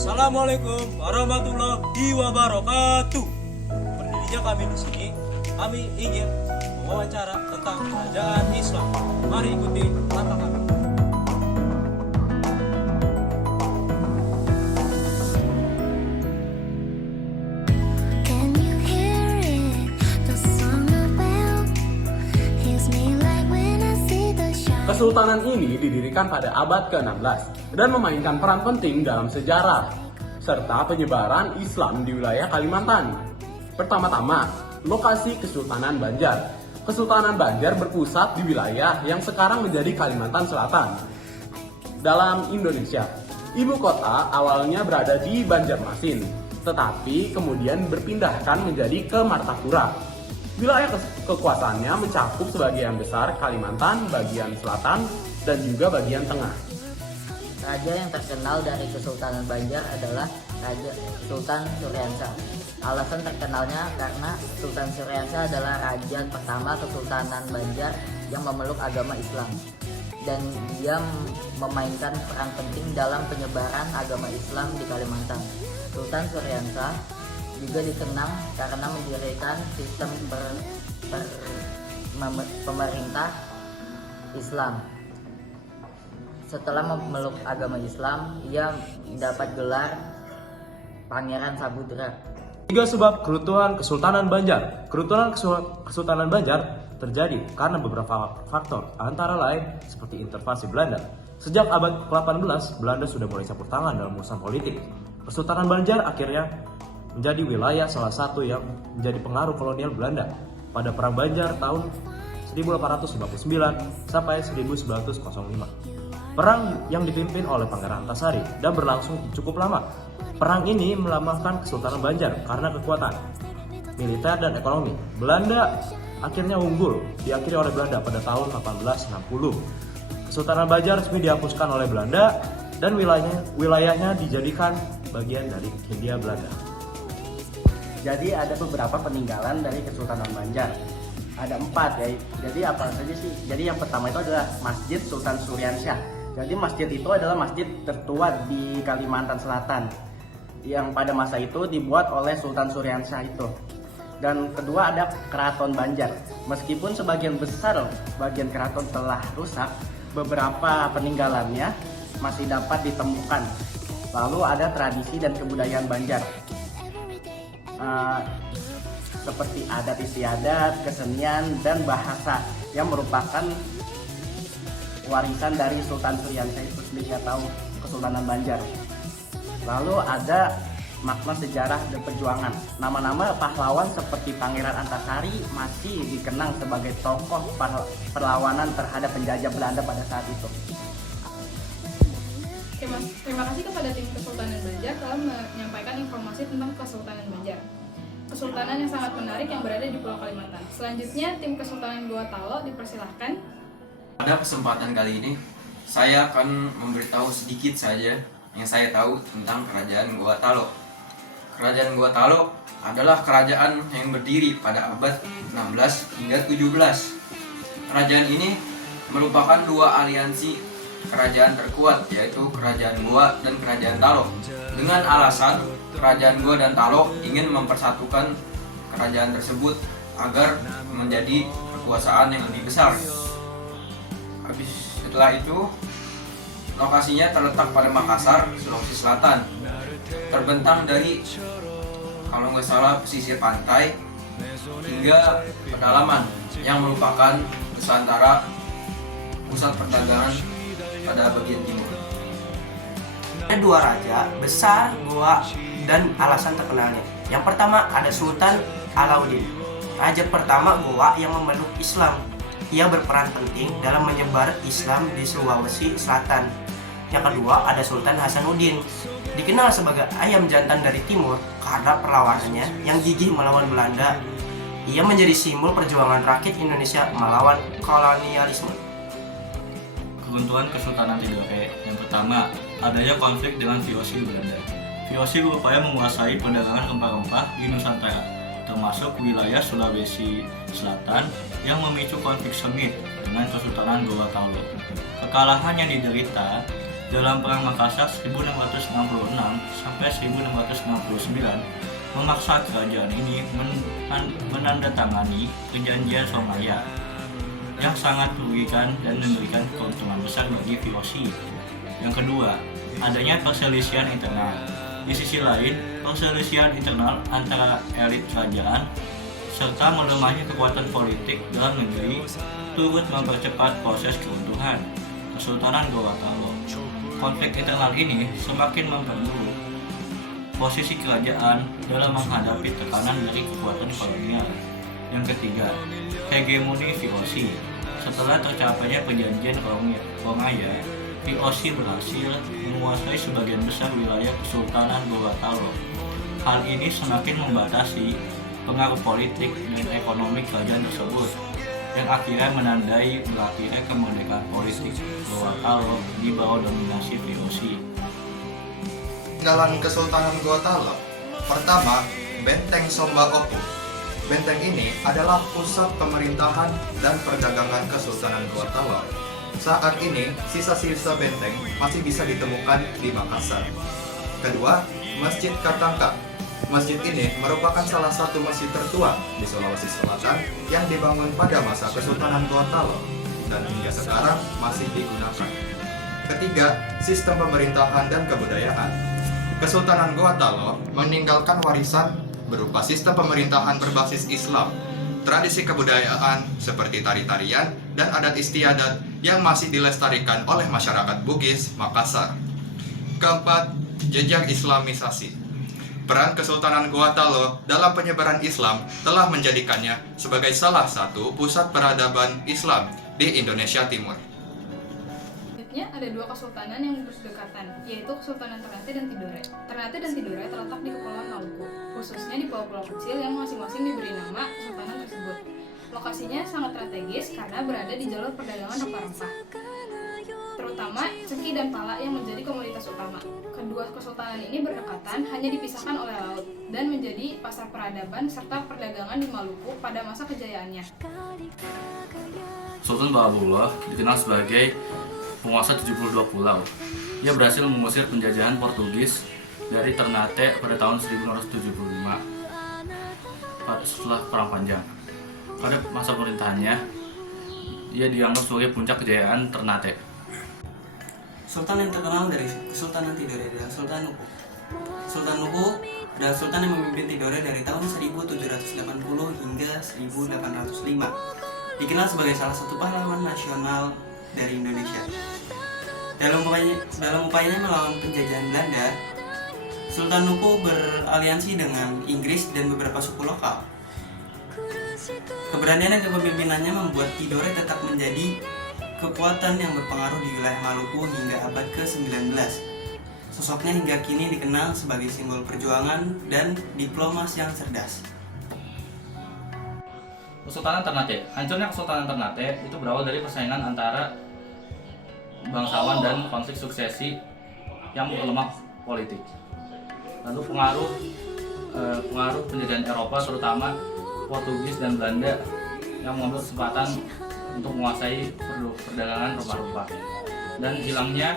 Assalamualaikum warahmatullahi wabarakatuh. Berdirinya kami di sini, kami ingin mewawancara tentang kerajaan Islam. Mari ikuti langkah kami. Can you hear it? The song the bell hits me like when I see the shine. Kesultanan ini didirikan pada abad ke-16 dan memainkan peran penting dalam sejarah serta penyebaran Islam di wilayah Kalimantan. Pertama-tama, lokasi Kesultanan Banjar. Kesultanan Banjar berpusat di wilayah yang sekarang menjadi Kalimantan Selatan dalam Indonesia. Ibu kota awalnya berada di Banjarmasin, tetapi kemudian berpindahkan menjadi ke Martapura. Wilayah kekuasaannya mencakup sebagian besar Kalimantan, bagian selatan, dan juga bagian tengah. Raja yang terkenal dari Kesultanan Banjar adalah Raja Sultan Suryansa. Alasan terkenalnya karena Sultan Suryansa adalah raja pertama Kesultanan Banjar yang memeluk agama Islam. Dan dia memainkan peran penting dalam penyebaran agama Islam di Kalimantan. Sultan Suryansa juga dikenang karena mendirikan sistem pemerintah Islam. Setelah memeluk agama Islam, ia mendapat gelar Pangeran Samudra. 3 sebab keruntuhan Kesultanan Banjar. Keruntuhan Kesultanan Banjar terjadi karena beberapa faktor, antara lain seperti intervensi Belanda. Sejak abad ke-18, Belanda sudah mulai campur tangan dalam urusan politik. Kesultanan Banjar akhirnya menjadi wilayah salah satu yang menjadi pengaruh kolonial Belanda pada Perang Banjar tahun 1859 sampai 1905. Perang yang dipimpin oleh Pangeran Antasari dan berlangsung cukup lama. Perang ini melambangkan Kesultanan Banjar karena kekuatan militer dan ekonomi. Belanda akhirnya unggul, diakhiri oleh Belanda pada tahun 1860. Kesultanan Banjar resmi dihapuskan oleh Belanda dan wilayahnya dijadikan bagian dari Hindia Belanda. Jadi ada beberapa peninggalan dari Kesultanan Banjar. Ada 4 ya. Jadi apa saja sih? Jadi yang pertama itu adalah Masjid Sultan Suryansyah. Jadi masjid itu adalah masjid tertua di Kalimantan Selatan yang pada masa itu dibuat oleh Sultan Suryansyah itu. Dan kedua ada Keraton Banjar. Meskipun sebagian besar bagian keraton telah rusak, beberapa peninggalannya masih dapat ditemukan. Lalu ada tradisi dan kebudayaan Banjar. Seperti adat istiadat, kesenian, dan bahasa yang merupakan warisan dari Sultan Suryansyah itu sendiri atau Kesultanan Banjar. Lalu ada makna sejarah dan perjuangan. Nama-nama pahlawan seperti Pangeran Antasari masih dikenang sebagai tokoh perlawanan terhadap penjajah Belanda pada saat itu. Oke Mas, terima kasih kepada tim Kesultanan Banjar telah menyampaikan informasi tentang Kesultanan Banjar. Kesultanan yang sangat menarik yang berada di Pulau Kalimantan. Selanjutnya, tim Kesultanan Gorontalo dipersilahkan. Pada kesempatan kali ini, saya akan memberitahu sedikit saja yang saya tahu tentang Kerajaan Gorontalo. Kerajaan Gorontalo adalah kerajaan yang berdiri pada abad 16 hingga 17. Kerajaan ini merupakan 2 aliansi kerajaan terkuat, yaitu Kerajaan Goa dan Kerajaan Talo. Dengan alasan Kerajaan Goa dan Talo ingin mempersatukan kerajaan tersebut agar menjadi kekuasaan yang lebih besar. Setelah itu, lokasinya terletak pada Makassar, Sulawesi Selatan. Terbentang dari, kalau nggak salah, pesisir pantai hingga pedalaman yang merupakan Nusantara pusat perdagangan pada bagian timur. Ada 2 raja besar Goa dan alasan terkenalnya. Yang pertama ada Sultan Alauddin, raja pertama Goa yang memeluk Islam. Ia berperan penting dalam menyebar Islam di Sulawesi Selatan. Yang kedua ada Sultan Hasanuddin, dikenal sebagai ayam jantan dari timur karena perlawanannya yang gigih melawan Belanda. Ia menjadi simbol perjuangan rakyat Indonesia melawan kolonialisme. Keruntuhan Kesultanan Tidore. Yang pertama, adanya konflik dengan VOC Belanda. VOC berupaya menguasai perdagangan rempah-rempah di Nusantara, termasuk wilayah Sulawesi Selatan yang memicu konflik sengit dengan Kesultanan Gorontalo. Kekalahan yang diderita dalam Perang Makassar 1666 sampai 1669 memaksa kerajaan ini menandatangani perjanjian Somaya yang sangat merugikan dan memberikan keuntungan besar bagi VOC. Yang kedua, adanya perselisihan internal. Di sisi lain, perselisihan internal antara elit kerajaan serta melemahnya kekuatan politik dalam negeri turut mempercepat proses keruntuhan Kesultanan Gorontalo. Konflik internal ini semakin memperburuk posisi kerajaan dalam menghadapi tekanan dari kekuatan kolonial. Yang ketiga, hegemoni VOC. Setelah tercapainya perjanjian Rongaya, VOC berhasil menguasai sebagian besar wilayah Kesultanan Gorontalo. Hal ini semakin membatasi pengaruh politik dan ekonomi kerajaan tersebut, yang akhirnya menandai berakhirnya kemerdekaan politik Gorontalo di bawah dominasi VOC. Peninggalan Kesultanan Gorontalo. Pertama, Benteng Somba Oku. Benteng ini adalah pusat pemerintahan dan perdagangan Kesultanan Gorontalo. Saat ini, sisa-sisa benteng masih bisa ditemukan di Makassar. Kedua, Masjid Katangka. Masjid ini merupakan salah satu masjid tertua di Sulawesi Selatan yang dibangun pada masa Kesultanan Gorontalo dan hingga sekarang masih digunakan. Ketiga, sistem pemerintahan dan kebudayaan. Kesultanan Gorontalo meninggalkan warisan berupa sistem pemerintahan berbasis Islam, tradisi kebudayaan seperti tari-tarian dan adat istiadat yang masih dilestarikan oleh masyarakat Bugis Makassar. Keempat, jejak Islamisasi. Peran Kesultanan Gorontalo dalam penyebaran Islam telah menjadikannya sebagai salah satu pusat peradaban Islam di Indonesia Timur. Selanjutnya ada dua kesultanan yang berdekatan, yaitu Kesultanan Ternate dan Tidore. Ternate dan Tidore terletak di Kepulauan Maluku, khususnya di pulau-pulau kecil yang masing-masing diberi nama kesultanan tersebut. Lokasinya sangat strategis karena berada di jalur perdagangan rempah-rempah, terutama cengkih dan pala yang menjadi komoditas utama. Kedua kesultanan ini berdekatan hanya dipisahkan oleh laut dan menjadi pasar peradaban serta perdagangan di Maluku pada masa kejayaannya. Sultan Bahabullah dikenal sebagai penguasa 72 pulau. Ia berhasil mengusir penjajahan Portugis dari Ternate pada tahun 1975 setelah Perang Panjang. Pada masa pemerintahannya, ia dianggap sebagai puncak kejayaan Ternate. Sultan yang terkenal dari Kesultanan Tidore adalah Sultan Nuku. Sultan Nuku adalah sultan yang memimpin Tidore dari tahun 1780 hingga 1805. Dikenal sebagai salah satu pahlawan nasional dari Indonesia. Dalam upayanya melawan penjajahan Belanda, Sultan Nuku beraliansi dengan Inggris dan beberapa suku lokal. Keberanian dan kepemimpinannya membuat Tidore tetap menjadi kekuatan yang berpengaruh di wilayah Maluku hingga abad ke-19. Sosoknya hingga kini dikenal sebagai simbol perjuangan dan diplomas yang cerdas. Kesultanan Ternate. Hancurnya Kesultanan Ternate itu berawal dari persaingan antara bangsawan dan konflik suksesi yang memperlemah politik. Lalu pengaruh penjajahan Eropa, terutama Portugis dan Belanda, yang mengambil kesempatan untuk menguasai perdagangan rempah-rempah, dan hilangnya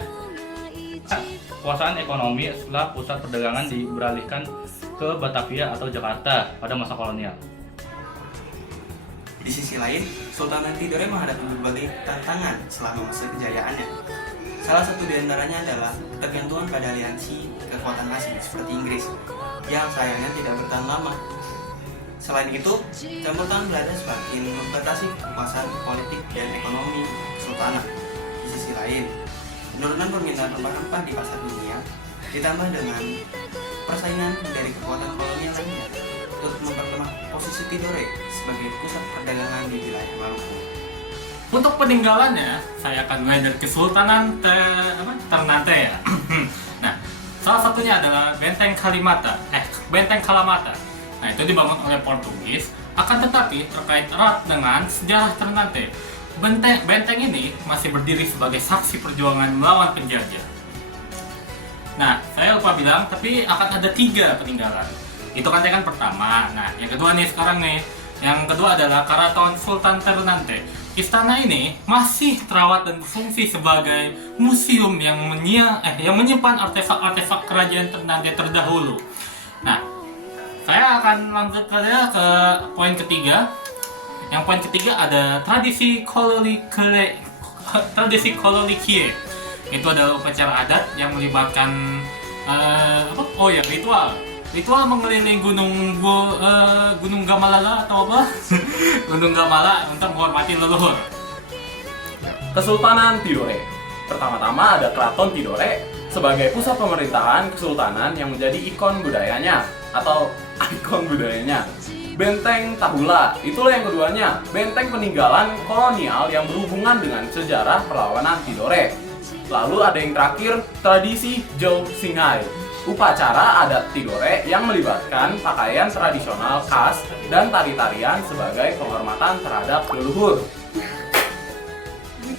kekuasaan ekonomi setelah pusat perdagangan beralihkan ke Batavia atau Jakarta pada masa kolonial. Di sisi lain, Sultan Tidore menghadapi berbagai tantangan selama masa kejayaannya. Salah satu di antaranya adalah ketergantungan pada aliansi kekuatan asing seperti Inggris, yang sayangnya tidak bertahan lama. Selain itu, campur tangan Belanda semakin membatasi kekuasaan politik dan ekonomi kesultanan. Di sisi lain, penurunan permintaan rempah-rempah di pasar dunia ditambah dengan persaingan dari kekuatan kolonial lainnya untuk memperlemah posisi Tidore sebagai pusat perdagangan di wilayah Maluku. Untuk peninggalannya, saya akan mulai dari Kesultanan Ternate ya. Nah, salah satunya adalah Benteng Kalamata. Nah, itu dibangun oleh Portugis, akan tetapi terkait erat dengan sejarah Ternate. Benteng ini masih berdiri sebagai saksi perjuangan melawan penjajah. Nah, saya lupa bilang, tapi akan ada 3 peninggalan. Itu kan pertama. Nah, yang kedua nih sekarang nih. Yang kedua adalah Karaton Sultan Ternate. istana ini masih terawat dan berfungsi sebagai museum yang menyimpan artefak-artefak kerajaan Ternate terdahulu. Nah, saya akan lanjut ke poin ketiga. Yang poin ketiga ada tradisi kololikie. Itu adalah upacara adat yang melibatkan ritual mengelilingi gunung Gamalala atau apa? Gunung Gamala untuk menghormati leluhur. Kesultanan Tidore. Pertama-tama ada Keraton Tidore sebagai pusat pemerintahan kesultanan yang menjadi ikon budayanya atau ikon budayanya. Benteng Tahula, itulah yang keduanya, benteng peninggalan kolonial yang berhubungan dengan sejarah perlawanan Tidore. Lalu ada yang terakhir, tradisi Jou Singhai, upacara adat Tidore yang melibatkan pakaian tradisional khas dan tari-tarian sebagai penghormatan terhadap leluhur.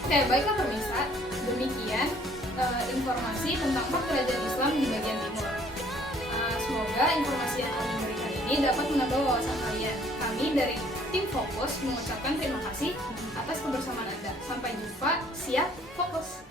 Oke, baiklah pemirsa, demikian informasi tentang 4 kerajaan Islam di bagian timur. Semoga informasi yang kami berikan ini dapat menambah wawasan kalian. Kami dari tim Fokus mengucapkan terima kasih atas kebersamaan Anda. Sampai jumpa, siap fokus!